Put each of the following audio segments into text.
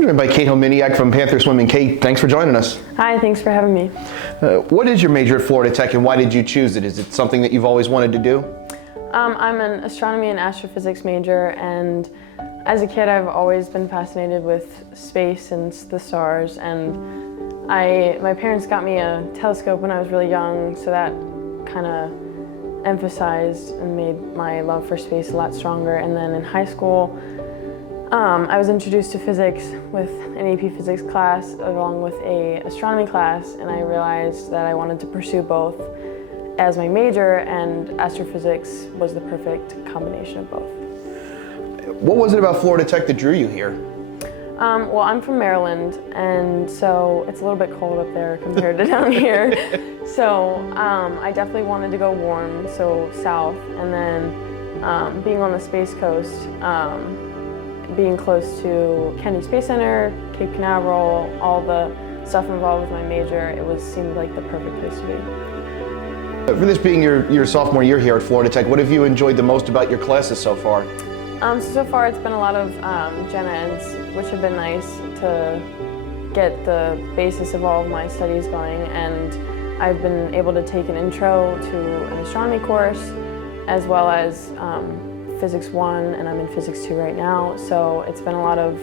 I'm joined by Kate Helminiak from Panther Swimming. Kate, thanks for joining us. Hi, thanks for having me. What is your major at Florida Tech and why did you choose it? Is it something that you've always wanted to do? I'm an astronomy and astrophysics major, and as a kid I've always been fascinated with space and the stars, and my parents got me a telescope when I was really young, so that kind of emphasized and made my love for space a lot stronger. And then in high school I was introduced to physics with an AP physics class along with a astronomy class, and I realized that I wanted to pursue both as my major, and astrophysics was the perfect combination of both. What was it about Florida Tech that drew you here? Well, I'm from Maryland, and so it's a little bit cold up there compared to down here. So I definitely wanted to go warm, so south, and then being on the Space Coast, being close to Kennedy Space Center, Cape Canaveral, all the stuff involved with my major, seemed like the perfect place to be. For this being your sophomore year here at Florida Tech, what have you enjoyed the most about your classes so far? So far it's been a lot of gen eds, which have been nice to get the basis of all of my studies going, and I've been able to take an intro to an astronomy course as well as Physics 1, and I'm in Physics 2 right now, so it's been a lot of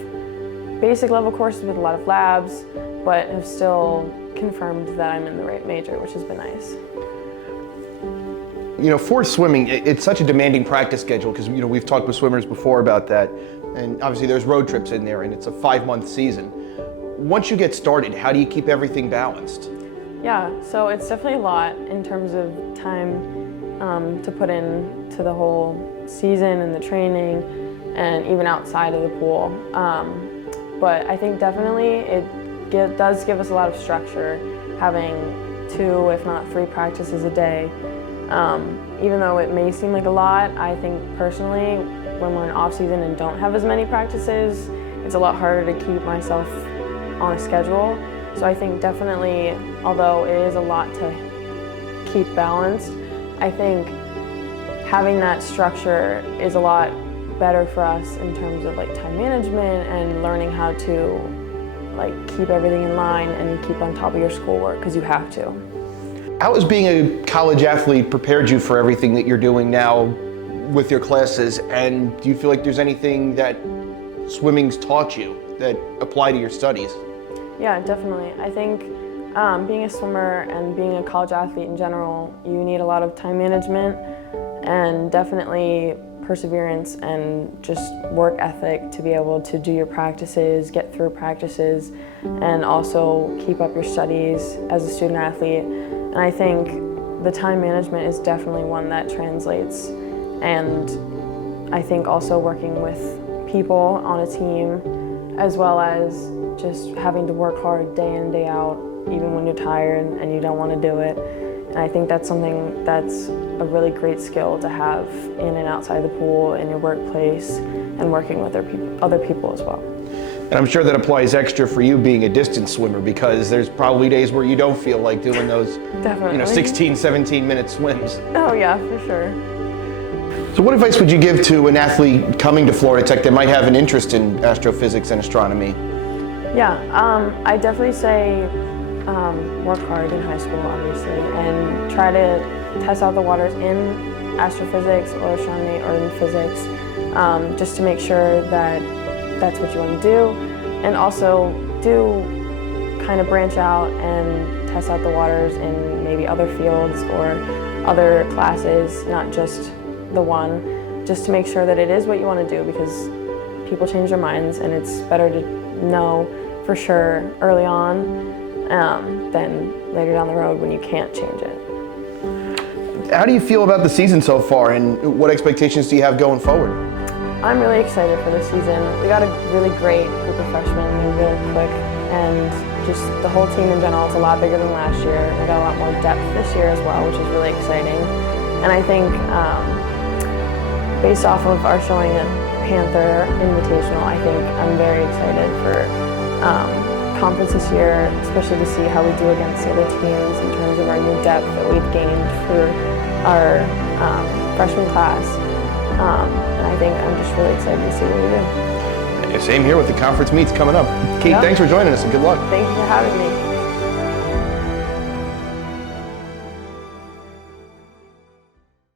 basic level courses with a lot of labs, but have still confirmed that I'm in the right major, which has been nice. You know, for swimming, it's such a demanding practice schedule because, you know, we've talked with swimmers before about that, and obviously there's road trips in there, and it's a 5-month season. Once you get started, how do you keep everything balanced? Yeah, so it's definitely a lot in terms of time to put in to the whole season and the training, and even outside of the pool. But I think definitely it does give us a lot of structure, having 2, if not 3 practices a day. Even though it may seem like a lot, I think personally, when we're in off season and don't have as many practices, it's a lot harder to keep myself on a schedule. So I think definitely, although it is a lot to keep balanced, I think having that structure is a lot better for us in terms of like time management and learning how to like keep everything in line and keep on top of your schoolwork, because you have to. How has being a college athlete prepared you for everything that you're doing now with your classes, and do you feel like there's anything that swimming's taught you that apply to your studies? Yeah, definitely. I think being a swimmer and being a college athlete in general, you need a lot of time management and definitely perseverance and just work ethic to be able to do your practices, get through practices, and also keep up your studies as a student athlete. And I think the time management is definitely one that translates. And I think also working with people on a team, as well as just having to work hard day in, day out, even when you're tired and you don't want to do it. And I think that's something that's a really great skill to have in and outside the pool, in your workplace, and working with other people as well. And I'm sure that applies extra for you being a distance swimmer, because there's probably days where you don't feel like doing those, Definitely. 16, 17-minute swims. Oh yeah, for sure. So what advice would you give to an athlete coming to Florida Tech that might have an interest in astrophysics and astronomy? Yeah, I definitely say work hard in high school, obviously, and try to test out the waters in astrophysics or astronomy or in physics, just to make sure that that's what you want to do, and also do kind of branch out and test out the waters in maybe other fields or other classes, not just the one, just to make sure that it is what you want to do, because people change their minds, and it's better to know for sure early on than later down the road when you can't change it. How do you feel about the season so far, and what expectations do you have going forward? I'm really excited for this season. We got a really great group of freshmen, they're really quick, and just the whole team in general is a lot bigger than last year. We got a lot more depth this year as well, which is really exciting. And I think based off of our showing at Panther Invitational, I think I'm very excited for conference this year, especially to see how we do against the other teams in terms of our new depth that we've gained for our freshman class. And I think I'm just really excited to see what we do. Same here with the conference meets coming up. Kate, Yeah. thanks for joining us and good luck. Thank you for having me.